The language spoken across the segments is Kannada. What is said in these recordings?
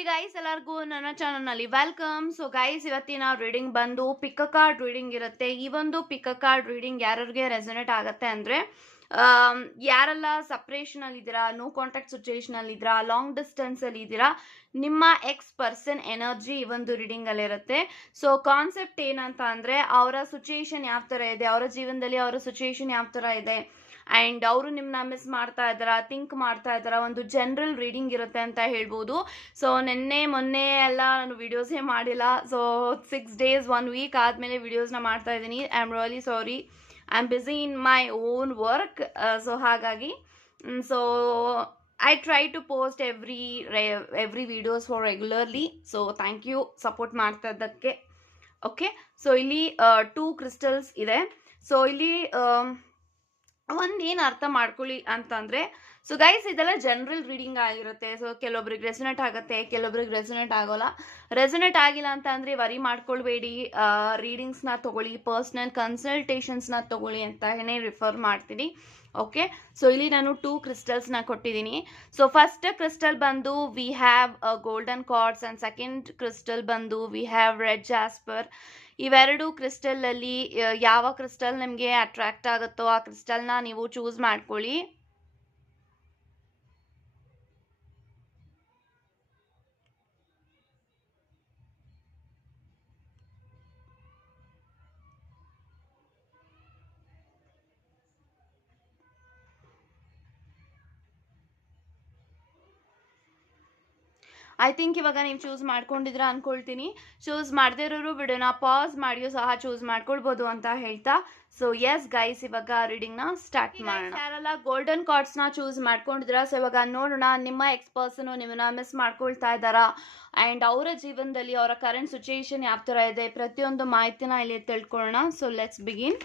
ಹೇ ಗೈಸ್, ಎಲ್ಲರಿಗೂ ನನ್ನ ಚಾನಲ್ನಲ್ಲಿ ವೆಲ್ಕಮ್. ಸೊ ಗೈಸ್, ಇವತ್ತಿನ ರೀಡಿಂಗ್ ಬಂದು ಪಿಕ್ ಅ ಕಾರ್ಡ್ ರೀಡಿಂಗ್ ಇರುತ್ತೆ. ಈ ಒಂದು ಪಿಕ್ ಅ ಕಾರ್ಡ್ ರೀಡಿಂಗ್ ಯಾರಿಗೆ ರೆಸೊನೇಟ್ ಆಗುತ್ತೆ ಅಂದರೆ, ಯಾರೆಲ್ಲ ಸಪ್ರೇಷನ್ ಅಲ್ಲಿ ಇದ್ದೀರಾ, ನೋ ಕಾಂಟ್ಯಾಕ್ಟ್ ಸಿಚುಯೇಷನ್ ಅಲ್ಲಿ ಇದ್ದೀರಾ, ಲಾಂಗ್ ಡಿಸ್ಟೆನ್ಸ್ ಅಲ್ಲಿ ಇದ್ದೀರಾ, ನಿಮ್ಮ ಎಕ್ಸ್ ಪರ್ಸನ್ ಎನರ್ಜಿ ಈ ಒಂದು ರೀಡಿಂಗ್ ಅಲ್ಲಿ ಇರುತ್ತೆ. ಸೊ ಕಾನ್ಸೆಪ್ಟ್ ಏನಂತ ಅಂದ್ರೆ, ಅವರ ಸಿಚುಯೇಷನ್ ಯಾವ ತರ ಇದೆ, ಅವರ ಜೀವನದಲ್ಲಿ ಅವರ ಸಿಚುಯೇಷನ್ ಯಾವ ತರ ಇದೆ, ಅಂಡ್ ಅವರು ನಿಮ್ಮನ್ನ ಮಿಸ್ ಮಾಡ್ತಾ ಇದ್ದಾರಾ, ಥಿಂಕ್ ಮಾಡ್ತಾ ಇದ್ದಾರಾ, ಒಂದು ಜನರಲ್ ರೀಡಿಂಗ್ ಇರುತ್ತೆ ಅಂತ ಹೇಳ್ಬೋದು. ಸೊ ಮೊನ್ನೆ ಎಲ್ಲ ನಾನು ವಿಡಿಯೋಸೇ ಮಾಡಿಲ್ಲ. ಸೊ 6 days 1 week ಆದಮೇಲೆ ವಿಡಿಯೋಸ್ನ ಮಾಡ್ತಾ ಇದ್ದೀನಿ. I am really sorry, I am busy in my own work. So ಹಾಗಾಗಿ so I try to post every videos for regularly. So thank you support ಮಾಡ್ತಾ ಇದ್ದಕ್ಕೆ. ಓಕೆ, ಸೊ ಇಲ್ಲಿ 2 ಕ್ರಿಸ್ಟಲ್ಸ್ ಇದೆ. ಸೊ ಇಲ್ಲಿ ಒಂದೇನು ಅರ್ಥ ಮಾಡ್ಕೊಳ್ಳಿ ಅಂತಂದ್ರೆ, ಸೊ ಗೈಸ್, ಇದೆಲ್ಲ ಜನರಲ್ ರೀಡಿಂಗ್ ಆಗಿರುತ್ತೆ. ಸೊ ಕೆಲವೊಬ್ರಿಗೆ ರೆಸೊನೇಟ್ ಆಗುತ್ತೆ, ಕೆಲವೊಬ್ರಿಗೆ ರೆಸೊನೇಟ್ ಆಗೋಲ್ಲ. ರೆಸೊನೇಟ್ ಆಗಿಲ್ಲ ಅಂತ ಅಂದ್ರೆ ವರಿ ಮಾಡ್ಕೊಳ್ಬೇಡಿ. ರೀಡಿಂಗ್ಸ್ನ ತಗೊಳ್ಳಿ, ಪರ್ಸ್ನಲ್ ಕನ್ಸಲ್ಟೇಷನ್ಸ್ನ ತಗೊಳ್ಳಿ ಅಂತ ರಿಫರ್ ಮಾಡ್ತೀನಿ. ಓಕೆ, ಸೊ ಇಲ್ಲಿ ನಾನು 2 ಕ್ರಿಸ್ಟಲ್ಸ್ನ ಕೊಟ್ಟಿದ್ದೀನಿ. ಸೊ ಫಸ್ಟ್ ಕ್ರಿಸ್ಟಲ್ ಬಂದು we have golden cards and second crystal ಬಂದು ವಿ ಹ್ಯಾವ್ ರೆಡ್ ಜಾಸ್ಪರ್. ಇವೆರಡು ಕ್ರಿಸ್ಟಲ್ ಅಲ್ಲಿ ಯಾವ ಕ್ರಿಸ್ಟಲ್ ನಿಮಗೆ ಅಟ್ರಾಕ್ಟ್ ಆಗುತ್ತೋ ಆ ಕ್ರಿಸ್ಟಲ್ನ ನೀವು ಚೂಸ್ ಮಾಡ್ಕೊಳ್ಳಿ. ಐ ಥಿಂಕ್ ಇವಾಗ ನೀವು ಚೂಸ್ ಮಾಡ್ಕೊಂಡಿದ್ರ ಅನ್ಕೊಳ್ತೀನಿ. ಚೂಸ್ ಮಾಡದೇ ಇರೋರು ವಿಡಿಯೋನ ಪಾಸ್ ಮಾಡಿಯೂ ಸಹ ಚೂಸ್ ಮಾಡ್ಕೊಳ್ಬೋದು ಅಂತ ಹೇಳ್ತಾ, ಸೊ ಎಸ್ ಗೈಸ್, ಇವಾಗ ರೀಡಿಂಗ್ನ ಸ್ಟಾರ್ಟ್ ಮಾಡೋಣ. ಯಾರೆಲ್ಲ ಗೋಲ್ಡನ್ ಕಾರ್ಡ್ಸ್ನ ಚೂಸ್ ಮಾಡ್ಕೊಂಡಿದ್ರ, ಸೊ ಇವಾಗ ನೋಡೋಣ ನಿಮ್ಮ ಎಕ್ಸ್ ಪರ್ಸನ್ ನಿಮ್ಮನ್ನ ಮಿಸ್ ಮಾಡ್ಕೊಳ್ತಾ ಇದ್ದಾರಾ, ಆ್ಯಂಡ್ ಅವರ ಜೀವನದಲ್ಲಿ ಅವರ ಕರೆಂಟ್ ಸಿಚುಯೇಷನ್ ಯಾವ ಥರ ಇದೆ, ಪ್ರತಿಯೊಂದು ಮಾಹಿತಿನ ಇಲ್ಲಿ ತಿಳ್ಕೊಳ್ಳೋಣ. So let's begin.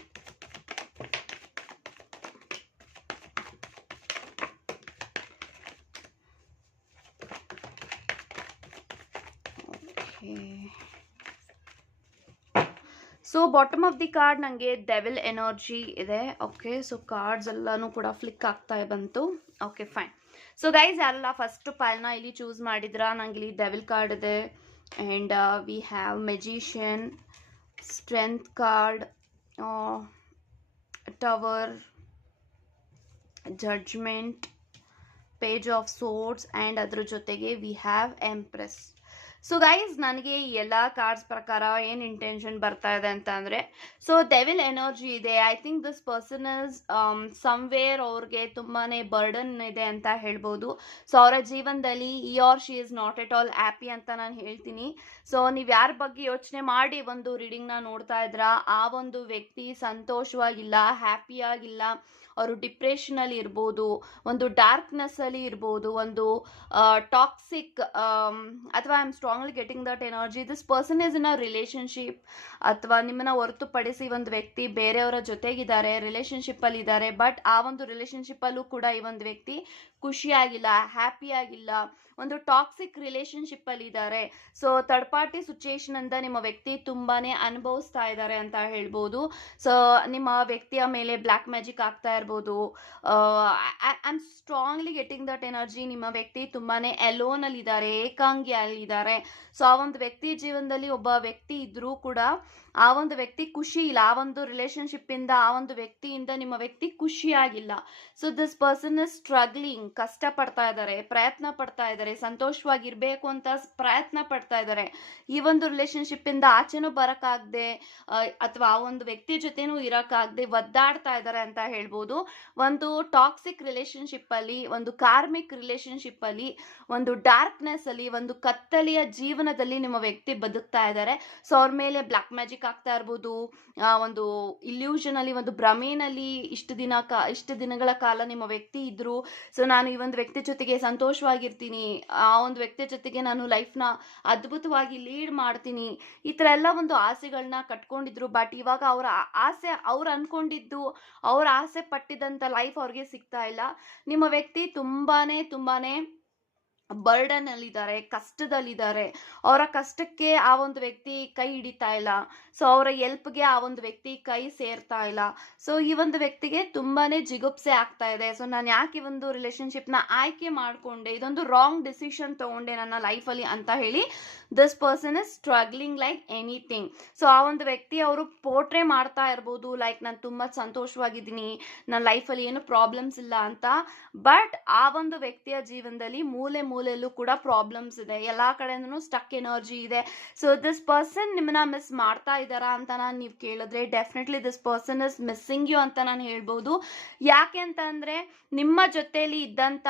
So bottom of the card ನನಗೆ ಡೆವಿಲ್ ಎನರ್ಜಿ ಇದೆ. ಓಕೆ, ಸೊ ಕಾರ್ಡ್ಸ್ ಎಲ್ಲಾನು ಕೂಡ ಫ್ಲಿಕ್ ಆಗ್ತಾ ಬಂತು. Okay, fine. ಸೊ ಗೈಸ್, ಯಾರೆಲ್ಲ ಫಸ್ಟ್ ಪೈಲ್ನ ಇಲ್ಲಿ ಚೂಸ್ ಮಾಡಿದ್ರ, ನಂಗೆ ಇಲ್ಲಿ ಡೆವಿಲ್ ಕಾರ್ಡ್ ಇದೆ, and we have magician, strength card, tower, judgement, page of swords, and ಅದ್ರ ಜೊತೆಗೆ we have empress. So guys, ನನಗೆ ಈ ಎಲ್ಲ ಕಾರ್ಡ್ಸ್ ಪ್ರಕಾರ ಏನು ಇಂಟೆನ್ಷನ್ ಬರ್ತಾ ಇದೆ ಅಂತ ಅಂದರೆ, ಸೊ ಡೆವಿಲ್ ಎನರ್ಜಿ ಇದೆ. I think this person is somewhere ಅವ್ರಿಗೆ ತುಂಬಾ ಬರ್ಡನ್ ಇದೆ ಅಂತ ಹೇಳ್ಬೋದು. ಸೊ ಅವರ ಜೀವನದಲ್ಲಿ ಈ or she is not at all happy ಅಂತ ನಾನು ಹೇಳ್ತೀನಿ. ಸೊ ನೀವು ಯಾರ ಬಗ್ಗೆ ಯೋಚನೆ ಮಾಡಿ ಒಂದು ರೀಡಿಂಗ್ನ ನೋಡ್ತಾ ಇದ್ರಾ, ಆ ಒಂದು ವ್ಯಕ್ತಿ ಸಂತೋಷವಾಗಿಲ್ಲ, ಹ್ಯಾಪಿಯಾಗಿಲ್ಲ, ಅವರು ಡಿಪ್ರೆಷನಲ್ಲಿ ಇರ್ಬೋದು, ಒಂದು ಡಾರ್ಕ್ನೆಸ್ಸಲ್ಲಿ ಇರ್ಬೋದು, ಒಂದು ಟಾಕ್ಸಿಕ್, ಅಥವಾ I am strongly getting that energy this person is in a relationship, ಅಥವಾ ನಿಮ್ಮನ್ನ ಹೊರತುಪಡಿಸಿ ಒಂದು ವ್ಯಕ್ತಿ ಬೇರೆಯವರ ಜೊತೆಗಿದ್ದಾರೆ, ರಿಲೇಷನ್ಶಿಪ್ಪಲ್ಲಿ ಇದ್ದಾರೆ. ಬಟ್ ಆ ಒಂದು ರಿಲೇಷನ್ಶಿಪ್ಪಲ್ಲೂ ಕೂಡ ಈ ಒಂದು ವ್ಯಕ್ತಿ ಖುಷಿಯಾಗಿಲ್ಲ, ಹ್ಯಾಪಿಯಾಗಿಲ್ಲ, ಒಂದು ಟಾಕ್ಸಿಕ್ ರಿಲೇಷನ್ಶಿಪ್ಪಲ್ಲಿ ಇದ್ದಾರೆ. ಸೊ ಥರ್ಡ್ ಪಾರ್ಟಿ ಸಿಚುಯೇಷನ್ ಅಂತ ನಿಮ್ಮ ವ್ಯಕ್ತಿ ತುಂಬಾನೇ ಅನುಭವಿಸ್ತಾ ಇದ್ದಾರೆ ಅಂತ ಹೇಳ್ಬೋದು. ಸೊ ನಿಮ್ಮ ವ್ಯಕ್ತಿಯ ಮೇಲೆ ಬ್ಲ್ಯಾಕ್ ಮ್ಯಾಜಿಕ್ ಆಗ್ತಾ ಇರ್ಬೋದು. I am strongly getting that energy. ನಿಮ್ಮ ವ್ಯಕ್ತಿ ತುಂಬಾನೇ ಎಲೋನಲ್ಲಿ ಇದ್ದಾರೆ, ಏಕಾಂಗಿಯಾಗಿದ್ದಾರೆ. ಸೊ ಆ ಒಂದು ವ್ಯಕ್ತಿ ಜೀವನದಲ್ಲಿ ಒಬ್ಬ ವ್ಯಕ್ತಿ ಇದ್ರೂ ಕೂಡ ಆ ಒಂದು ವ್ಯಕ್ತಿ ಖುಷಿ ಇಲ್ಲ, ಆ ಒಂದು ರಿಲೇಷನ್ಶಿಪ್ ಇಂದ, ಆ ಒಂದು ವ್ಯಕ್ತಿಯಿಂದ ನಿಮ್ಮ ವ್ಯಕ್ತಿ ಖುಷಿಯಾಗಿಲ್ಲ. So this person is struggling, ಕಷ್ಟ ಪಡ್ತಾ ಇದ್ದಾರೆ, ಪ್ರಯತ್ನ ಪಡ್ತಾ ಇದ್ದಾರೆ, ಸಂತೋಷವಾಗಿರ್ಬೇಕು ಅಂತ ಪ್ರಯತ್ನ ಪಡ್ತಾ ಇದ್ದಾರೆ. ಈ ಒಂದು ರಿಲೇಷನ್ಶಿಪ್ ಇಂದ ಆಚೆನೂ ಬರಕ್ಕಾಗದೆ, ಅಥವಾ ಆ ಒಂದು ವ್ಯಕ್ತಿ ಜೊತೆನೂ ಇರಕ್ಕಾಗದೆ ಒದ್ದಾಡ್ತಾ ಇದ್ದಾರೆ ಅಂತ ಹೇಳ್ಬೋದು. ಒಂದು ಟಾಕ್ಸಿಕ್ ರಿಲೇಷನ್ಶಿಪ್ ಅಲ್ಲಿ, ಒಂದು ಕಾರ್ಮಿಕ್ ರಿಲೇಷನ್ಶಿಪ್ ಅಲ್ಲಿ, ಒಂದು ಡಾರ್ಕ್ನೆಸ್ ಅಲ್ಲಿ, ಒಂದು ಕತ್ತಲೆಯ ಜೀವನದಲ್ಲಿ ನಿಮ್ಮ ವ್ಯಕ್ತಿ ಬದುಕ್ತಾ ಇದ್ದಾರೆ. ಸೊ ಅವ್ರ ಮೇಲೆ ಬ್ಲ್ಯಾಕ್ ಮ್ಯಾಜಿಕ್ ಆಗ್ತಾ ಇರ್ಬೋದು, ಒಂದು ಇಲ್ಯೂಷನ್ ಅಲ್ಲಿ, ಒಂದು ಭ್ರಮೆನಲ್ಲಿ ಇಷ್ಟು ದಿನಗಳ ಕಾಲ ನಿಮ್ಮ ವ್ಯಕ್ತಿ ಇದ್ರು. ಸೊ ನಾನು ಈ ಒಂದು ವ್ಯಕ್ತಿ ಜೊತೆಗೆ ಸಂತೋಷವಾಗಿರ್ತೀನಿ, ಆ ಒಂದು ವ್ಯಕ್ತಿ ಜೊತೆಗೆ ನಾನು ಲೈಫ್ನ ಅದ್ಭುತವಾಗಿ ಲೀಡ್ ಮಾಡ್ತೀನಿ, ಈ ಥರ ಎಲ್ಲ ಒಂದು ಆಸೆಗಳನ್ನ ಕಟ್ಕೊಂಡಿದ್ರು. ಬಟ್ ಇವಾಗ ಅವರ ಆಸೆ, ಅವ್ರು ಅನ್ಕೊಂಡಿದ್ದು, ಅವ್ರ ಆಸೆ ಪಟ್ಟಿದ್ದಂಥ ಲೈಫ್ ಅವ್ರಿಗೆ ಸಿಗ್ತಾ ಇಲ್ಲ. ನಿಮ್ಮ ವ್ಯಕ್ತಿ ತುಂಬಾನೇ ಬರ್ಡನ್ ಅಲ್ಲಿದ್ದಾರೆ, ಕಷ್ಟದಲ್ಲಿದ್ದಾರೆ. ಅವರ ಕಷ್ಟಕ್ಕೆ ಆ ಒಂದು ವ್ಯಕ್ತಿ ಕೈ ಹಿಡಿತಾ ಇಲ್ಲ. ಸೊ ಅವರ ಎಲ್ಪ್ಗೆ ಆ ಒಂದು ವ್ಯಕ್ತಿ ಕೈ ಸೇರ್ತಾ ಇಲ್ಲ. ಸೊ ಈ ಒಂದು ವ್ಯಕ್ತಿಗೆ ತುಂಬಾನೇ ಜಿಗುಪ್ಸೆ ಆಗ್ತಾ ಇದೆ. ಸೊ ನಾನು ಯಾಕೆ ಈ ಒಂದು ರಿಲೇಶನ್ಶಿಪ್ನ ಆಯ್ಕೆ ಮಾಡಿಕೊಂಡೆ, ಇದೊಂದು ರಾಂಗ್ ಡಿಸಿಷನ್ ತಗೊಂಡೆ ನನ್ನ ಲೈಫಲ್ಲಿ ಅಂತ ಹೇಳಿ this person is struggling like anything. So ಆ ಒಂದು ವ್ಯಕ್ತಿ ಅವರು ಪೋರ್ಟ್ರೇ ಮಾಡ್ತಾ ಇರ್ಬೋದು, ಲೈಕ್ ನಾನು ತುಂಬಾ ಸಂತೋಷವಾಗಿದ್ದೀನಿ, ನನ್ನ ಲೈಫಲ್ಲಿ ಏನು ಪ್ರಾಬ್ಲಮ್ಸ್ ಇಲ್ಲ ಅಂತ. ಬಟ್ ಆ ಒಂದು ವ್ಯಕ್ತಿಯ ಜೀವನದಲ್ಲಿ ಮೂಲೆ ಮೂಲೆಯಲ್ಲೂ ಕೂಡ ಪ್ರಾಬ್ಲಮ್ಸ್ ಇದೆ, ಎಲ್ಲಾ ಕಡೆನೂ ಸ್ಟಕ್ ಎನರ್ಜಿ ಇದೆ. ಸೊ ದಿಸ್ ಪರ್ಸನ್ ನಿಮ್ಮನ್ನ ಮಿಸ್ ಮಾಡ್ತಾ ಇದ್ದಾರಾ ಅಂತ ನಾನು ನೀವು ಕೇಳಿದ್ರೆ definitely this person is missing you ಅಂತ ನಾನು ಹೇಳ್ಬೋದು. ಯಾಕೆ ಅಂತ ಅಂದ್ರೆ ನಿಮ್ಮ ಜೊತೆಯಲ್ಲಿ ಇದ್ದಂತ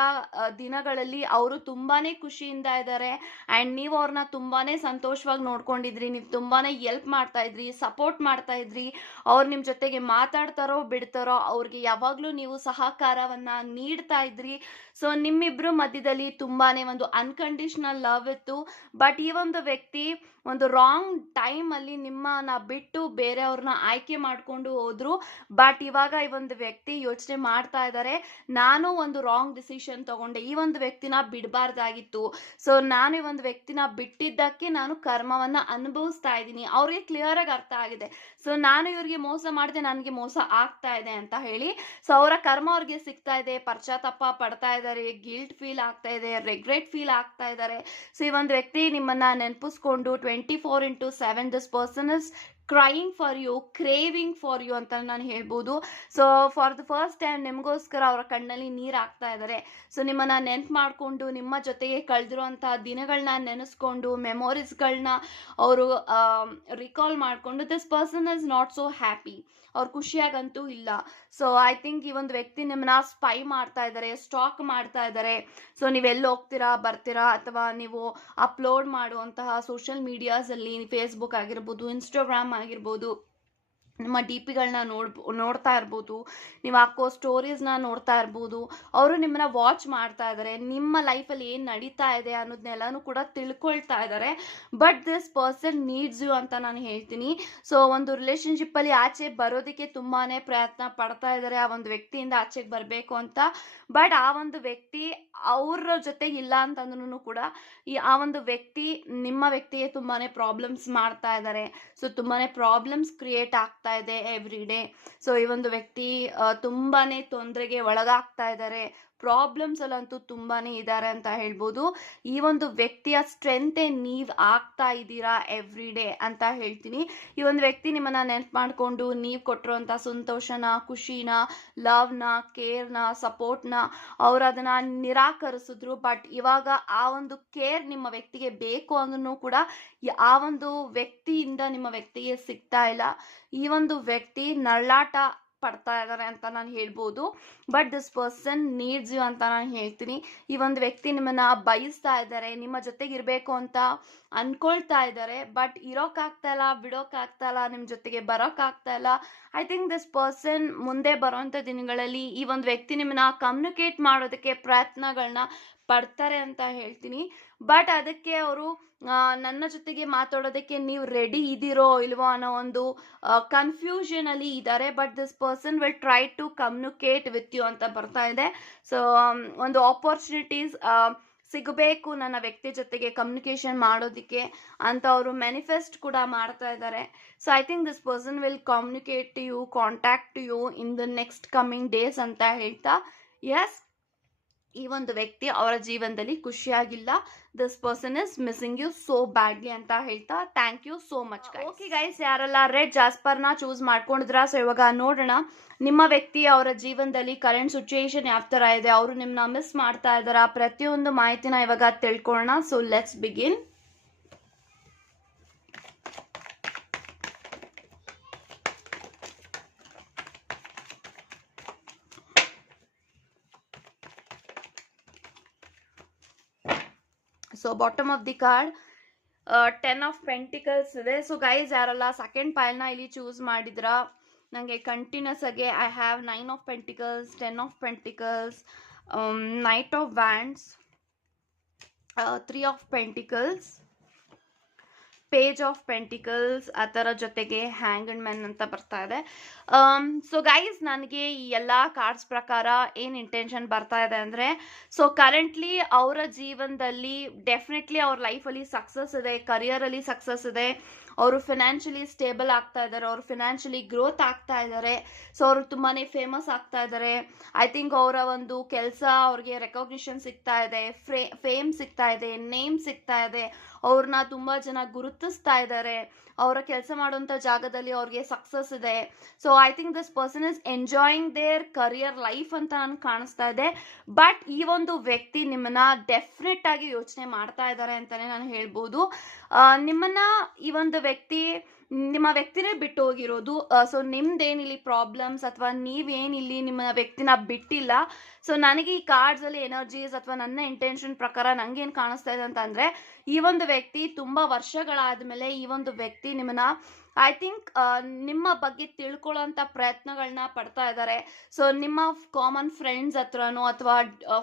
ದಿನಗಳಲ್ಲಿ ಅವರು ತುಂಬಾನೇ ಖುಷಿಯಿಂದ ಇದ್ದಾರೆ ಅಂಡ್ ನೀವು ಅವ್ರನ್ನ ತುಂಬಾನೇ ಸಂತೋಷವಾಗಿ ನೋಡ್ಕೊಂಡಿದ್ರಿ, ನೀವು ತುಂಬಾನೇ ಎಲ್ಪ್ ಮಾಡ್ತಾ ಇದ್ರಿ, ಸಪೋರ್ಟ್ ಮಾಡ್ತಾ ಇದ್ರಿ. ಅವ್ರು ನಿಮ್ ಜೊತೆಗೆ ಮಾತಾಡ್ತಾರೋ ಬಿಡ್ತಾರೋ ಅವ್ರಿಗೆ ಯಾವಾಗ್ಲೂ ನೀವು ಸಹಕಾರವನ್ನ ನೀಡ್ತಾ ಇದ್ರಿ. ಸೊ ನಿಮ್ಮಿಬ್ರು ಮಧ್ಯದಲ್ಲಿ ತುಂಬಾನೇ ಒಂದು ಅನ್ಕಂಡೀಷನಲ್ ಲವ್ ಇತ್ತು. ಬಟ್ ಈ ಒಂದು ವ್ಯಕ್ತಿ ಒಂದು ರಾಂಗ್ ಟೈಮ್ ಅಲ್ಲಿ ನಿಮ್ಮನ್ನ ಬಿಟ್ಟು ಬೇರೆಯವ್ರನ್ನ ಆಯ್ಕೆ ಮಾಡ್ಕೊಂಡು ಹೋದ್ರು. ಬಟ್ ಇವಾಗ ಈ ಒಂದು ವ್ಯಕ್ತಿ ಯೋಚನೆ ಮಾಡ್ತಾ ಇದ್ದಾರೆ, ನಾನು ಒಂದು ರಾಂಗ್ ಡಿಸಿಷನ್ ತಗೊಂಡೆ, ಈ ಒಂದು ವ್ಯಕ್ತಿನ ಬಿಡಬಾರ್ದಾಗಿತ್ತು. ಸೊ ನಾನು ಈ ಒಂದು ವ್ಯಕ್ತಿನ ಬಿಟ್ಟಿದ್ದಕ್ಕೆ ನಾನು ಕರ್ಮವನ್ನ ಅನುಭವಿಸ್ತಾ ಇದ್ದೀನಿ. ಅವ್ರಿಗೆ ಕ್ಲಿಯರ್ ಆಗಿ ಅರ್ಥ ಆಗಿದೆ, ಸೊ ನಾನು ಇವ್ರಿಗೆ ಮೋಸ ಮಾಡಿದೆ, ನನಗೆ ಮೋಸ ಆಗ್ತಾ ಇದೆ ಅಂತ ಹೇಳಿ. ಸೊ ಅವರ ಕರ್ಮ ಅವ್ರಿಗೆ ಸಿಗ್ತಾ ಇದೆ, ಪಶ್ಚಾತ್ತಾಪ ಪಡ್ತಾ ಇದ್ದಾರೆ, ಗಿಲ್ಟ್ ಫೀಲ್ ಆಗ್ತಾ ಇದೆ, ರೆಗ್ರೆಟ್ ಫೀಲ್ ಆಗ್ತಾ ಇದ್ದಾರೆ. ಸೊ ಈ ಒಂದು ವ್ಯಕ್ತಿ ನಿಮ್ಮನ್ನ ನೆನಪಿಸ್ಕೊಂಡು 24/7 this person is crying for you, craving for you ಅಂತ ನಾನು ಹೇಳ್ಬೋದು. So for the first time ನಿಮಗೋಸ್ಕರ ಅವರ ಕಣ್ಣಲ್ಲಿ ನೀರು ಹಾಕ್ತಾ ಇದ್ದಾರೆ. ಸೊ ನಿಮ್ಮನ್ನ ನೆನ್ಪು ಮಾಡಿಕೊಂಡು ನಿಮ್ಮ ಜೊತೆಗೆ ಕಳೆದಿರುವಂತಹ ದಿನಗಳನ್ನ ನೆನೆಸ್ಕೊಂಡು ಮೆಮೊರೀಸ್ಗಳನ್ನ ಅವರು ರಿಕಾಲ್ ಮಾಡಿಕೊಂಡು this person is not so happy, ಅವ್ರು ಖುಷಿಯಾಗಂತೂ ಇಲ್ಲ. ಸೊ ಐ ಥಿಂಕ್ ಈ ಒಂದು ವ್ಯಕ್ತಿ ನಿಮ್ಮನ್ನ ಸ್ಪೈ ಮಾಡ್ತಾ ಇದ್ದಾರೆ, ಸ್ಟಾಕ್ ಮಾಡ್ತಾ ಇದ್ದಾರೆ. ಸೊ ನೀವೆಲ್ಲಿ ಹೋಗ್ತೀರಾ ಬರ್ತೀರಾ ಅಥವಾ ನೀವು ಅಪ್ಲೋಡ್ ಮಾಡುವಂತಹ ಸೋಷಿಯಲ್ ಮೀಡಿಯಾಸಲ್ಲಿ ಫೇಸ್ಬುಕ್ ಆಗಿರ್ಬೋದು, ಇನ್ಸ್ಟಾಗ್ರಾಮ್ ಆಗಿರ್ಬೋದು, ನಿಮ್ಮ ಡಿ ಪಿಗಳನ್ನ ನೋಡ್ತಾ ಇರ್ಬೋದು, ನೀವು ಹಾಕೋ ಸ್ಟೋರೀಸ್ನ ನೋಡ್ತಾ ಇರ್ಬೋದು. ಅವರು ನಿಮ್ಮನ್ನ ವಾಚ್ ಮಾಡ್ತಾ ಇದ್ದಾರೆ, ನಿಮ್ಮ ಲೈಫಲ್ಲಿ ಏನು ನಡೀತಾ ಇದೆ ಅನ್ನೋದನ್ನೆಲ್ಲನೂ ಕೂಡ ತಿಳ್ಕೊಳ್ತಾ ಇದ್ದಾರೆ. But this person needs you ಅಂತ ನಾನು ಹೇಳ್ತೀನಿ. ಸೊ ಒಂದು ರಿಲೇಶನ್ಶಿಪ್ಪಲ್ಲಿ ಆಚೆ ಬರೋದಕ್ಕೆ ತುಂಬಾನೇ ಪ್ರಯತ್ನ ಪಡ್ತಾ ಇದ್ದಾರೆ, ಆ ಒಂದು ವ್ಯಕ್ತಿಯಿಂದ ಆಚೆಗೆ ಬರಬೇಕು ಅಂತ. ಬಟ್ ಆ ಒಂದು ವ್ಯಕ್ತಿ ಅವ್ರ ಜೊತೆ ಇಲ್ಲ ಅಂತಂದ್ರೂ ಕೂಡ ಆ ಒಂದು ವ್ಯಕ್ತಿ ನಿಮ್ಮ ವ್ಯಕ್ತಿಗೆ ತುಂಬಾನೇ ಪ್ರಾಬ್ಲಮ್ಸ್ ಮಾಡ್ತಾ ಇದ್ದಾರೆ. ಸೊ ತುಂಬಾನೇ ಪ್ರಾಬ್ಲಮ್ಸ್ ಕ್ರಿಯೇಟ್ ಆಗ್ತಾ ಇದೆ ಎವ್ರಿ ಡೇ. ಸೊ ಈ ಒಂದು ವ್ಯಕ್ತಿ ತುಂಬಾನೇ ತೊಂದರೆಗೆ ಒಳಗಾಗ್ತಾ ಇದ್ದಾರೆ, ಪ್ರಾಬ್ಲಮ್ಸ್ ಅಲ್ಲಂತೂ ತುಂಬಾನೇ ಇದ್ದಾರೆ ಅಂತ ಹೇಳ್ಬೋದು. ಈ ಒಂದು ವ್ಯಕ್ತಿಯ ಸ್ಟ್ರೆಂತೆ ನೀವ್ ಆಗ್ತಾ ಇದ್ದೀರಾ ಎವ್ರಿ ಡೇ ಅಂತ ಹೇಳ್ತೀನಿ. ಈ ಒಂದು ವ್ಯಕ್ತಿ ನಿಮ್ಮನ್ನ ನೆನ್ಪು ಮಾಡ್ಕೊಂಡು ನೀವು ಕೊಟ್ಟಿರುವಂತ ಸಂತೋಷನ, ಖುಷಿನ, ಲವ್ನ, ಕೇರ್ನ, ಸಪೋರ್ಟ್ನ ಅವ್ರು ಅದನ್ನ ನಿರಾಕರಿಸಿದ್ರು. ಬಟ್ ಇವಾಗ ಆ ಒಂದು ಕೇರ್ ನಿಮ್ಮ ವ್ಯಕ್ತಿಗೆ ಬೇಕು ಅಂದ್ರೂ ಕೂಡ ಆ ಒಂದು ವ್ಯಕ್ತಿಯಿಂದ ನಿಮ್ಮ ವ್ಯಕ್ತಿಗೆ ಸಿಗ್ತಾ ಇಲ್ಲ. ಈ ಒಂದು ವ್ಯಕ್ತಿ ನರಳಾಟ ಪಡ್ತಾ ಇದ್ದಾರೆ ಅಂತ ನಾನು ಹೇಳ್ಬೋದು. But this person needs you ಅಂತ ನಾನು ಹೇಳ್ತೀನಿ. ಈ ಒಂದು ವ್ಯಕ್ತಿ ನಿಮ್ಮನ್ನ ಬಯಸ್ತಾ ಇದ್ದಾರೆ, ನಿಮ್ಮ ಜೊತೆಗೆ ಇರಬೇಕು ಅಂತ ಅನ್ಕೊಳ್ತಾ ಇದ್ದಾರೆ. ಬಟ್ ಇರೋಕ್ಕಾಗ್ತಾ ಇಲ್ಲ, ಬಿಡೋಕ್ಕಾಗ್ತಾ ಇಲ್ಲ, ನಿಮ್ಮ ಜೊತೆಗೆ ಬರೋಕ್ಕಾಗ್ತಾ ಇಲ್ಲ. ಐ ಥಿಂಕ್ ದಿಸ್ ಪರ್ಸನ್ ಮುಂದೆ ಬರುವಂಥ ದಿನಗಳಲ್ಲಿ ಈ ಒಂದು ವ್ಯಕ್ತಿ ನಿಮ್ಮನ್ನ ಕಮ್ಯುನಿಕೇಟ್ ಮಾಡೋದಕ್ಕೆ ಪ್ರಯತ್ನಗಳನ್ನ ಪಡ್ತಾರೆ ಅಂತ ಹೇಳ್ತೀನಿ. ಬಟ್ ಅದಕ್ಕೆ ಅವರು ನನ್ನ ಜೊತೆಗೆ ಮಾತಾಡೋದಕ್ಕೆ ನೀವು ರೆಡಿ ಇದ್ದೀರೋ ಇಲ್ವೋ ಅನ್ನೋ ಒಂದು ಕನ್ಫ್ಯೂಷನ್ ಅಲ್ಲಿ ಇದ್ದಾರೆ. But this person will try to communicate with you ಅಂತ ಬರ್ತಾ ಇದೆ. ಸೊ ಒಂದು ಆಪರ್ಚುನಿಟೀಸ್ ಸಿಗಬೇಕು ನನ್ನ ವ್ಯಕ್ತಿ ಜೊತೆಗೆ ಕಮ್ಯುನಿಕೇಶನ್ ಮಾಡೋದಕ್ಕೆ ಅಂತ ಅವರು ಮ್ಯಾನಿಫೆಸ್ಟ್ ಕೂಡ ಮಾಡ್ತಾ ಇದ್ದಾರೆ. So I think this person will communicate to you, contact to you in the next coming days ಅಂತ ಹೇಳ್ತಾ, ಎಸ್ ಈ ಒಂದು ವ್ಯಕ್ತಿ ಅವರ ಜೀವನದಲ್ಲಿ ಖುಷಿಯಾಗಿಲ್ಲ, this person is missing you so badly ಅಂತ ಹೇಳ್ತಾ thank you so much. Okay guys, ಯಾರೆಲ್ಲ ರೆಡ್ ಜಾಸ್ಪರ್ನ ಚೂಸ್ ಮಾಡ್ಕೊಂಡಿದ್ರ, ಸೊ ಇವಾಗ ನೋಡೋಣ ನಿಮ್ಮ ವ್ಯಕ್ತಿ ಅವರ ಜೀವನದಲ್ಲಿ ಕರೆಂಟ್ ಸಿಚುಯೇಷನ್ ಯಾವ ತರ ಇದೆ, ಅವರು ನಿಮ್ಮನ್ನ ಮಿಸ್ ಮಾಡ್ತಾ ಇದ್ದಾರಾ, ಪ್ರತಿಯೊಂದು ಮಾಹಿತಿನ ಇವಾಗ ತಿಳ್ಕೊಳ್ಳೋಣ. So let's begin. So bottom of the card 10 of pentacles ಇದೆ. ಸೊ ಗೈಸ್ ಯಾರೆಲ್ಲ ಸೆಕೆಂಡ್ ಪೈಲ್ನ ಇಲ್ಲಿ ಚೂಸ್ ಮಾಡಿದ್ರ, ನನಗೆ ಕಂಟಿನ್ಯೂಸ್ ಆಗಿ I have 9 of pentacles, 10 of pentacles, knight of wands, 3 of pentacles, page of pentacles, ಅದರ ಜೊತೆಗೆ ಹ್ಯಾಂಗ್ಡ್ ಮ್ಯಾನ್ ಅಂತ ಬರ್ತಾ ಇದೆ. ಸೊ ಗೈಸ್, ನನಗೆ ಈ ಎಲ್ಲ ಕಾರ್ಡ್ಸ್ ಪ್ರಕಾರ ಏನು ಇಂಟೆನ್ಷನ್ ಬರ್ತಾ ಇದೆ ಅಂದರೆ, ಸೊ ಕರೆಂಟ್ಲಿ ಅವರ ಜೀವನದಲ್ಲಿ ಡೆಫಿನೆಟ್ಲಿ ಅವ್ರ ಲೈಫಲ್ಲಿ ಸಕ್ಸಸ್ ಇದೆ, ಕರಿಯರಲ್ಲಿ ಸಕ್ಸಸ್ ಇದೆ, ಅವರು ಫಿನಾನ್ಷಿಯಲಿ ಸ್ಟೇಬಲ್ ಆಗ್ತಾ ಇದ್ದಾರೆ, ಅವರು ಫಿನಾನ್ಷಿಯಲಿ ಗ್ರೋತ್ ಆಗ್ತಾ ಇದ್ದಾರೆ. ಸೊ ಅವರು ತುಂಬಾ ಫೇಮಸ್ ಆಗ್ತಾ ಇದ್ದಾರೆ. ಐ ಥಿಂಕ್ ಅವರ ಒಂದು ಕೆಲಸ ಅವ್ರಿಗೆ ರೆಕಗ್ನಿಷನ್ ಸಿಗ್ತಾ ಇದೆ, ಫೇಮ್ ಸಿಗ್ತಾ ಇದೆ, ನೇಮ್ ಸಿಗ್ತಾ ಇದೆ, ಅವ್ರನ್ನ ತುಂಬ ಜನ ಗುರುತಿಸ್ತಾ ಇದ್ದಾರೆ, ಅವರ ಕೆಲಸ ಮಾಡುವಂಥ ಜಾಗದಲ್ಲಿ ಅವ್ರಿಗೆ ಸಕ್ಸಸ್ ಇದೆ. So I think this person is enjoying their career life ಅಂತ ನನ್ಗೆ ಕಾಣಿಸ್ತಾ ಇದೆ. ಬಟ್ ಈ ಒಂದು ವ್ಯಕ್ತಿ ನಿಮ್ಮನ್ನ ಡೆಫಿನೆಟ್ ಆಗಿ ಯೋಚನೆ ಮಾಡ್ತಾ ಇದ್ದಾರೆ ಅಂತಾನೆ ನಾನು ಹೇಳ್ಬೋದು. ನಿಮ್ಮನ್ನ ಈ ಒಂದು ವ್ಯಕ್ತಿ ನಿಮ್ಮ ವ್ಯಕ್ತಿನೇ ಬಿಟ್ಟು ಹೋಗಿರೋದು. ಸೊ ನಿಮ್ದೇನಿಲ್ಲಿ ಪ್ರಾಬ್ಲಮ್ಸ್ ಅಥವಾ ನೀವೇನಿಲ್ಲಿ ನಿಮ್ಮ ವ್ಯಕ್ತಿನ ಬಿಟ್ಟಿಲ್ಲ. ಸೊ ನನಗೆ ಈ ಕಾರ್ಡ್ಸಲ್ಲಿ ಎನರ್ಜೀಸ್ ಅಥವಾ ನನ್ನ ಇಂಟೆನ್ಷನ್ ಪ್ರಕಾರ ನಂಗೇನು ಕಾಣಿಸ್ತಾ ಇದೆ ಅಂತ ಅಂದರೆ, ಈ ಒಂದು ವ್ಯಕ್ತಿ ತುಂಬ ವರ್ಷಗಳಾದಮೇಲೆ ಈ ಒಂದು ವ್ಯಕ್ತಿ ನಿಮ್ಮನ್ನ ಐ ಥಿಂಕ್ ನಿಮ್ಮ ಬಗ್ಗೆ ತಿಳ್ಕೊಳ್ಳೋಂಥ ಪ್ರಯತ್ನಗಳನ್ನ ಪಡ್ತಾ ಇದ್ದಾರೆ. ಸೊ ನಿಮ್ಮ ಕಾಮನ್ ಫ್ರೆಂಡ್ಸ್ ಹತ್ರನೋ ಅಥವಾ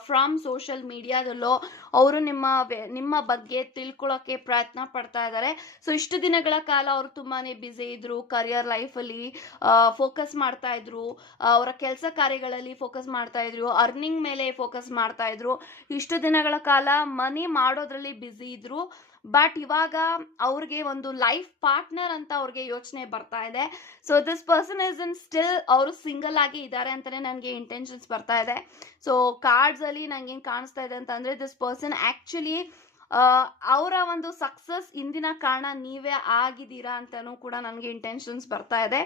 ಫ್ರಮ್ ಸೋಷಿಯಲ್ ಮೀಡಿಯಾದಲ್ಲೋ ಅವರು ನಿಮ್ಮ ಬಗ್ಗೆ ತಿಳ್ಕೊಳ್ಳೋಕ್ಕೆ ಪ್ರಯತ್ನ ಪಡ್ತಾ ಇದ್ದಾರೆ. ಸೊ ಇಷ್ಟು ದಿನಗಳ ಕಾಲ ಅವರು ತುಂಬಾ ಬ್ಯುಸಿ ಇದ್ರು, ಕರಿಯರ್ ಲೈಫಲ್ಲಿ ಫೋಕಸ್ ಮಾಡ್ತಾ ಇದ್ರು, ಅವರ ಕೆಲಸ ಕಾರ್ಯಗಳಲ್ಲಿ ಫೋಕಸ್ ಮಾಡ್ತಾ ಇದ್ರು, ಅರ್ನಿಂಗ್ ಮೇಲೆ ಫೋಕಸ್ ಮಾಡ್ತಾ ಇದ್ರು. ಇಷ್ಟು ದಿನಗಳ ಕಾಲ ಮನಿ ಮಾಡೋದ್ರಲ್ಲಿ ಬ್ಯುಸಿ ಇದ್ರು. ಬಟ್ ಇವಾಗ ಅವ್ರಿಗೆ ಒಂದು ಲೈಫ್ ಪಾರ್ಟ್ನರ್ ಅಂತ ಅವ್ರಿಗೆ ಯೋಚನೆ ಬರ್ತಾ ಇದೆ. So this person is in still ಅವರು ಸಿಂಗಲ್ ಆಗಿ ಇದ್ದಾರೆ ಅಂತಾನೆ ನನಗೆ ಇಂಟೆನ್ಷನ್ಸ್ ಬರ್ತಾ ಇದೆ. ಸೊ ಕಾರ್ಡ್ಸ್ ಅಲ್ಲಿ ನಂಗೆ ಏನು ಕಾಣಿಸ್ತಾ ಇದೆ ಅಂತಂದ್ರೆ, ದಿಸ್ ಪರ್ಸನ್ ಆಕ್ಚುಲಿ ಅವರ ಒಂದು ಸಕ್ಸಸ್ ಇಂದಿನ ಕಾರಣ ನೀವೇ ಆಗಿದ್ದೀರಾ ಅಂತಾನೂ ಕೂಡ ನನಗೆ ಇಂಟೆನ್ಷನ್ಸ್ ಬರ್ತಾ ಇದೆ.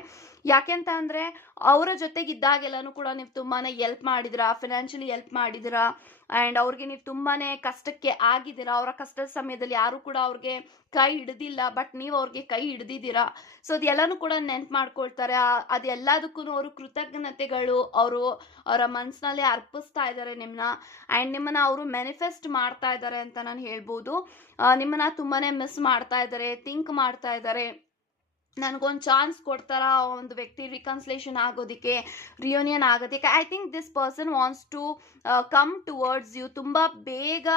ಯಾಕೆಂತ ಅಂದರೆ, ಅವರ ಜೊತೆಗಿದ್ದಾಗೆಲ್ಲನೂ ಕೂಡ ನೀವು ತುಂಬಾ ಎಲ್ಪ್ ಮಾಡಿದಿರಾ, ಫಿನಾನ್ಷಿಯಲಿ ಎಲ್ಪ್ ಮಾಡಿದಿರಾ, ಆ್ಯಂಡ್ ಅವ್ರಿಗೆ ನೀವು ತುಂಬಾ ಕಷ್ಟಕ್ಕೆ ಆಗಿದ್ದೀರಾ. ಅವರ ಕಷ್ಟದ ಸಮಯದಲ್ಲಿ ಯಾರು ಕೂಡ ಅವ್ರಿಗೆ ಕೈ ಹಿಡ್ದಿಲ್ಲ, ಬಟ್ ನೀವು ಅವ್ರಿಗೆ ಕೈ ಹಿಡ್ದಿದ್ದೀರಾ. ಸೊ ಅದೆಲ್ಲನೂ ಕೂಡ ನೆನ್ಪು ಮಾಡ್ಕೊಳ್ತಾರೆ. ಅದೆಲ್ಲದಕ್ಕೂ ಅವರು ಕೃತಜ್ಞತೆಗಳು ಅವರ ಮನಸ್ಸಿನಲ್ಲಿ ಅರ್ಪಿಸ್ತಾ ಇದ್ದಾರೆ ನಿಮ್ಮನ್ನ, ಆ್ಯಂಡ್ ನಿಮ್ಮನ್ನ ಅವರು ಮ್ಯಾನಿಫೆಸ್ಟ್ ಮಾಡ್ತಾ ಇದ್ದಾರೆ ಅಂತ ನಾನು ಹೇಳ್ಬೋದು. ನಿಮ್ಮನ್ನ ತುಂಬಾ ಮಿಸ್ ಮಾಡ್ತಾ ಇದ್ದಾರೆ, ಥಿಂಕ್ ಮಾಡ್ತಾ ಇದ್ದಾರೆ. ನನಗೊಂದು ಚಾನ್ಸ್ ಕೊಡ್ತಾರ ಒಂದು ವ್ಯಕ್ತಿ ರಿಕನ್ಸಿಲೇಷನ್ ಆಗೋದಕ್ಕೆ, ರಿಯೂನಿಯನ್ ಆಗೋದಕ್ಕೆ. I think this person wants to come towards you. ತುಂಬ ಬೇಗ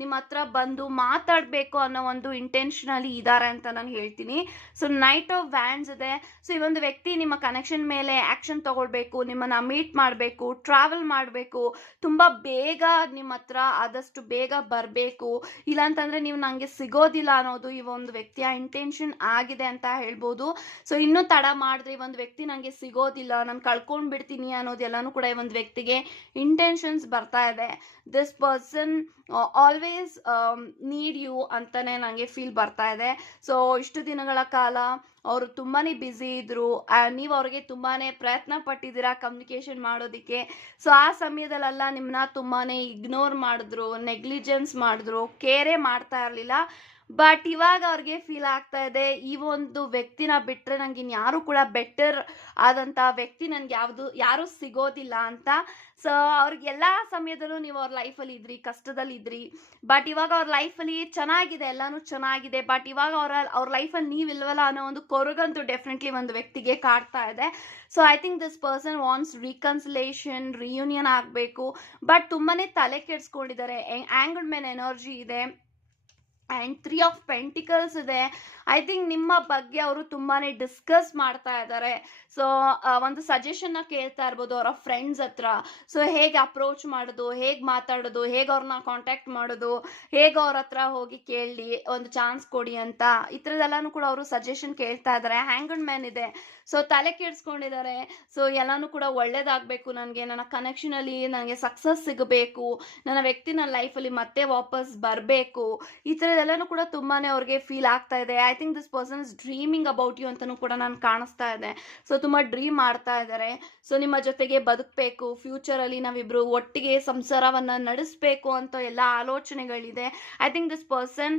ನಿಮ್ಮ ಹತ್ರ ಬಂದು ಮಾತಾಡಬೇಕು ಅನ್ನೋ ಒಂದು ಇಂಟೆನ್ಷನಲ್ಲಿ ಇದ್ದಾರೆ ಅಂತ ನಾನು ಹೇಳ್ತೀನಿ. ಸೊ ನೈಟ್ ಆಫ್ ವ್ಯಾಂಡ್ಸ್ ಇದೆ. ಸೊ ಈ ಒಂದು ವ್ಯಕ್ತಿ ನಿಮ್ಮ ಕನೆಕ್ಷನ್ ಮೇಲೆ ಆ್ಯಕ್ಷನ್ ತಗೊಳ್ಬೇಕು, ನಿಮ್ಮನ್ನು ಮೀಟ್ ಮಾಡಬೇಕು, ಟ್ರಾವೆಲ್ ಮಾಡಬೇಕು, ತುಂಬ ಬೇಗ ನಿಮ್ಮ ಹತ್ರ ಆದಷ್ಟು ಬೇಗ ಬರಬೇಕು, ಇಲ್ಲಾಂತಂದರೆ ನೀವು ನನಗೆ ಸಿಗೋದಿಲ್ಲ ಅನ್ನೋದು ಈ ಒಂದು ವ್ಯಕ್ತಿಯ ಇಂಟೆನ್ಷನ್ ಆಗಿದೆ ಅಂತ ಹೇಳ್ಬೋದು. ಸೊ ಇನ್ನೂ ತಡ ಮಾಡಿದ್ರೆ ಈ ಒಂದು ವ್ಯಕ್ತಿ ನನಗೆ ಸಿಗೋದಿಲ್ಲ, ನಾನು ಕಳ್ಕೊಂಡು ಬಿಡ್ತೀನಿ ಅನ್ನೋದೆಲ್ಲನೂ ಕೂಡ ಈ ಒಂದು ವ್ಯಕ್ತಿಗೆ ಇಂಟೆನ್ಷನ್ಸ್ ಬರ್ತಾ ಇದೆ. This person always need you ಅಂತಾನೆ ನನಗೆ ಫೀಲ್ ಬರ್ತಾ ಇದೆ. ಸೊ ಇಷ್ಟು ದಿನಗಳ ಕಾಲ ಅವರು ತುಂಬಾ ಬ್ಯುಸಿ ಇದ್ರು, ನೀವು ಅವ್ರಿಗೆ ತುಂಬಾ ಪ್ರಯತ್ನ ಪಟ್ಟಿದ್ದೀರಾ ಕಮ್ಯುನಿಕೇಷನ್ ಮಾಡೋದಕ್ಕೆ. ಸೊ ಆ ಸಮಯದಲ್ಲೆಲ್ಲ ನಿಮ್ಮನ್ನ ತುಂಬಾ ಇಗ್ನೋರ್ ಮಾಡಿದ್ರು, ನೆಗ್ಲಿಜೆನ್ಸ್ ಮಾಡಿದ್ರು, ಕೇರೇ ಮಾಡ್ತಾ ಇರಲಿಲ್ಲ. ಬಟ್ ಇವಾಗ ಅವ್ರಿಗೆ ಫೀಲ್ ಆಗ್ತಾ ಇದೆ, ಈ ಒಂದು ವ್ಯಕ್ತಿನ ಬಿಟ್ಟರೆ ನನಗೆ ಇನ್ಯಾರು ಕೂಡ ಬೆಟರ್ ಆದಂಥ ವ್ಯಕ್ತಿ ನನಗೆ ಯಾರೂ ಸಿಗೋದಿಲ್ಲ ಅಂತ. ಸೊ ಅವ್ರಿಗೆಲ್ಲ ಸಮಯದಲ್ಲೂ ನೀವು ಅವ್ರ ಲೈಫಲ್ಲಿ ಇದ್ರಿ, ಕಷ್ಟದಲ್ಲಿ ಇದ್ರಿ. ಬಟ್ ಇವಾಗ ಅವ್ರ ಲೈಫಲ್ಲಿ ಚೆನ್ನಾಗಿದೆ, ಎಲ್ಲನೂ ಚೆನ್ನಾಗಿದೆ. ಬಟ್ ಇವಾಗ ಅವ್ರ ಲೈಫಲ್ಲಿ ನೀವಿಲ್ವಲ್ಲ ಅನ್ನೋ ಒಂದು ಕೊರಗಂತೂ ಡೆಫಿನೆಟ್ಲಿ ಒಂದು ವ್ಯಕ್ತಿಗೆ ಕಾಡ್ತಾ ಇದೆ. So I think this person wants reconciliation, reunion ಆಗಬೇಕು. ಬಟ್ ತುಂಬಾ ತಲೆ ಕೆಡಿಸ್ಕೊಂಡಿದ್ದಾರೆ. ಆ್ಯಂಗ್ಡ್ ಮ್ಯಾನ್ ಎನರ್ಜಿ ಇದೆ, ಆ್ಯಂಡ್ 3 ಆಫ್ ಪೆಂಟಿಕಲ್ಸ್ ಇದೆ. ಐ ಥಿಂಕ್ ನಿಮ್ಮ ಬಗ್ಗೆ ಅವರು ತುಂಬಾ ಡಿಸ್ಕಸ್ ಮಾಡ್ತಾ ಇದ್ದಾರೆ. ಸೊ ಒಂದು ಸಜೆಷನ್ನ ಕೇಳ್ತಾ ಇರ್ಬೋದು ಅವರ ಫ್ರೆಂಡ್ಸ್ ಹತ್ರ. ಸೊ ಹೇಗೆ ಅಪ್ರೋಚ್ ಮಾಡೋದು, ಹೇಗೆ ಮಾತಾಡೋದು, ಹೇಗೆ ಅವ್ರನ್ನ ಕಾಂಟ್ಯಾಕ್ಟ್ ಮಾಡೋದು, ಹೇಗೆ ಅವ್ರ ಹತ್ರ ಹೋಗಿ ಕೇಳಿ ಒಂದು ಚಾನ್ಸ್ ಕೊಡಿ ಅಂತ, ಈ ಥರದ್ದೆಲ್ಲನೂ ಕೂಡ ಅವರು ಸಜೆಷನ್ ಕೇಳ್ತಾ ಇದ್ದಾರೆ. ಹ್ಯಾಂಗ್ಡ್ ಮ್ಯಾನ್ ಇದೆ. ಸೊ ತಲೆ ಕೆಡಿಸ್ಕೊಂಡಿದ್ದಾರೆ. ಸೊ ಎಲ್ಲನೂ ಕೂಡ ಒಳ್ಳೇದಾಗಬೇಕು, ನನಗೆ ನನ್ನ ಕನೆಕ್ಷನಲ್ಲಿ ನನಗೆ ಸಕ್ಸಸ್ ಸಿಗಬೇಕು, ನನ್ನ ವ್ಯಕ್ತಿ ನನ್ನ ಲೈಫಲ್ಲಿ ಮತ್ತೆ ವಾಪಸ್ ಬರಬೇಕು, ಈ ಥರದ್ದೆಲ್ಲನೂ ಕೂಡ ತುಂಬಾ ಅವ್ರಿಗೆ ಫೀಲ್ ಆಗ್ತಾ ಇದೆ. I think this person is dreaming about you ಅಂತಲೂ ಕೂಡ ನಾನು ಕಾಣಿಸ್ತಾ ಇದೆ. ಸೊ ತುಂಬ ಡ್ರೀಮ್ ಮಾಡ್ತಾ ಇದ್ದಾರೆ. ಸೊ ನಿಮ್ಮ ಜೊತೆಗೆ ಬದುಕಬೇಕು, ಫ್ಯೂಚರಲ್ಲಿ ನಾವಿಬ್ಬರು ಒಟ್ಟಿಗೆ ಸಂಸಾರವನ್ನು ನಡೆಸಬೇಕು ಅಂತ ಎಲ್ಲ ಆಲೋಚನೆಗಳಿದೆ. I think this person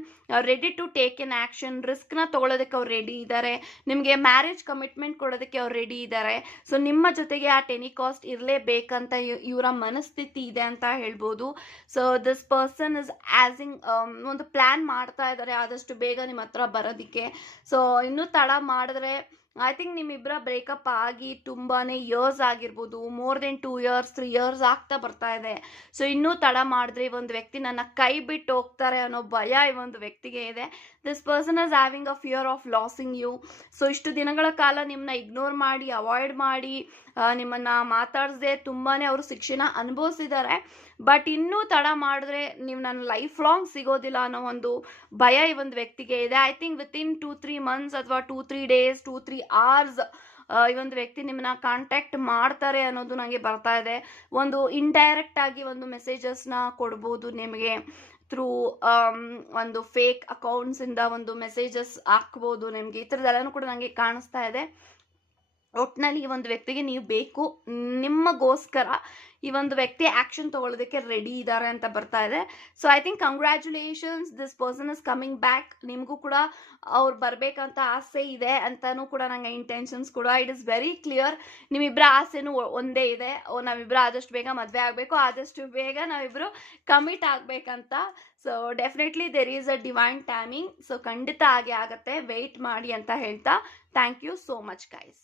ready to take an action, ರಿಸ್ಕ್ನ ತೊಗೊಳೋದಕ್ಕೆ ಅವ್ರು ರೆಡಿ ಇದ್ದಾರೆ, ನಿಮಗೆ ಮ್ಯಾರೇಜ್ ಕಮಿಟ್ಮೆಂಟ್ ಕೊಡೋದಕ್ಕೆ ಅವ್ರು ರೆಡಿ ಇದ್ದಾರೆ. ಸೊ ನಿಮ್ಮ ಜೊತೆಗೆ ಆ ಟೆನಿಕಾಸ್ಟ್ ಇರಲೇಬೇಕಂತ ಇವರ ಮನಸ್ಥಿತಿ ಇದೆ ಅಂತ ಹೇಳ್ಬೋದು. ಸೊ ದಿಸ್ ಪರ್ಸನ್ ಇಸ್ ಆ್ಯಸಿಂಗ್ ಒಂದು ಪ್ಲ್ಯಾನ್ ಮಾಡ್ತಾ ಇದ್ದಾರೆ ಆದಷ್ಟು ಬೇಗ ನಿಮ್ಮ ಹತ್ರ ಬರೋದಕ್ಕೆ. ಸೊ ಇನ್ನೂ ತಡ ಮಾಡಿದ್ರೆ ಐ ಥಿಂಕ್ ನಿಮ್ಮಿಬ್ಬರ ಬ್ರೇಕಪ್ ಆಗಿ ತುಂಬಾ ಇಯರ್ಸ್ ಆಗಿರ್ಬೋದು, ಮೋರ್ ದೆನ್ 2 years 3 years ಆಗ್ತಾ ಬರ್ತಾ ಇದೆ. ಸೊ ಇನ್ನೂ ತಡ ಮಾಡಿದ್ರೆ ಈ ಒಂದು ವ್ಯಕ್ತಿ ನನ್ನ ಕೈ ಬಿಟ್ಟು ಹೋಗ್ತಾರೆ ಅನ್ನೋ ಭಯ ಈ ಒಂದು ವ್ಯಕ್ತಿಗೆ ಇದೆ. This person is having a fear of losing you. So ಇಷ್ಟು ದಿನಗಳ ಕಾಲ ನಿಮ್ಮನ್ನ ಇಗ್ನೋರ್ ಮಾಡಿ, ಅವಾಯ್ಡ್ ಮಾಡಿ, ನಿಮ್ಮನ್ನ ಮಾತಾಡಿಸದೆ ತುಂಬಾನೇ ಅವರು ಶಿಕ್ಷೆನ ಅನುಭವಿಸಿದ್ದಾರೆ. ಬಟ್ ಇನ್ನೂ ತಡ ಮಾಡಿದ್ರೆ ನೀವು ನನ್ನ ಲೈಫ್ ಲಾಂಗ್ ಸಿಗೋದಿಲ್ಲ ಅನ್ನೋ ಒಂದು ಭಯ ಈ ಒಂದು ವ್ಯಕ್ತಿಗೆ ಇದೆ. ಐ ಥಿಂಕ್ ವಿತಿನ್ 2-3 ಮಂತ್ಸ್ ಅಥವಾ 2-3 ಡೇಸ್, 2-3 ಅವರ್ಸ್ ಈ ಒಂದು ವ್ಯಕ್ತಿ ನಿಮ್ಮನ್ನ ಕಾಂಟ್ಯಾಕ್ಟ್ ಮಾಡ್ತಾರೆ ಅನ್ನೋದು ನನಗೆ ಬರ್ತಾ ಇದೆ. ಒಂದು ಇಂಡೈರೆಕ್ಟ್ ಆಗಿ ಒಂದು ಮೆಸೇಜಸ್ನ ಕೊಡ್ಬೋದು ನಿಮಗೆ ಥ್ರೂ ಒಂದು ಫೇಕ್ ಅಕೌಂಟ್ಸ್ ಇಂದ ಒಂದು ಮೆಸೇಜಸ್ ಹಾಕ್ಬೋದು ನಿಮ್ಗೆ. ಈ ಥರದ್ದೆಲ್ಲನೂ ಕೂಡ ನನಗೆ ಕಾಣಿಸ್ತಾ ಇದೆ. ಒಟ್ಟಿನಲ್ಲಿ ಈ ಒಂದು ವ್ಯಕ್ತಿಗೆ ನೀವು ಬೇಕು, ನಿಮಗೋಸ್ಕರ ಈ ಒಂದು ವ್ಯಕ್ತಿ ಆಕ್ಷನ್ ತಗೊಳ್ಳೋದಕ್ಕೆ ರೆಡಿ ಇದ್ದಾರೆ ಅಂತ ಬರ್ತಾ ಇದೆ. So I think congratulations, this person is coming back. ನಿಮಗೂ ಕೂಡ ಅವ್ರು ಬರ್ಬೇಕಂತ ಆಸೆ ಇದೆ ಅಂತಾನೂ ಕೂಡ ನಂಗೆ ಇಂಟೆನ್ಷನ್ಸ್ ಕೂಡ ಇಟ್ ಇಸ್ ವೆರಿ ಕ್ಲಿಯರ್. ನಿಮ್ಮಿಬ್ಬರ ಆಸೆನೂ ಒಂದೇ ಇದೆ, ನಾವಿಬ್ಬರು ಆದಷ್ಟು ಬೇಗ ಮದುವೆ ಆಗಬೇಕು, ಆದಷ್ಟು ಬೇಗ ನಾವಿಬ್ಬರು ಕಮಿಟ್ ಆಗಬೇಕಂತ. So definitely there is a divine timing. So ಖಂಡಿತ ಹಾಗೆ ಆಗತ್ತೆ, ವೆಯ್ಟ್ ಮಾಡಿ ಅಂತ ಹೇಳ್ತಾ thank you so much guys.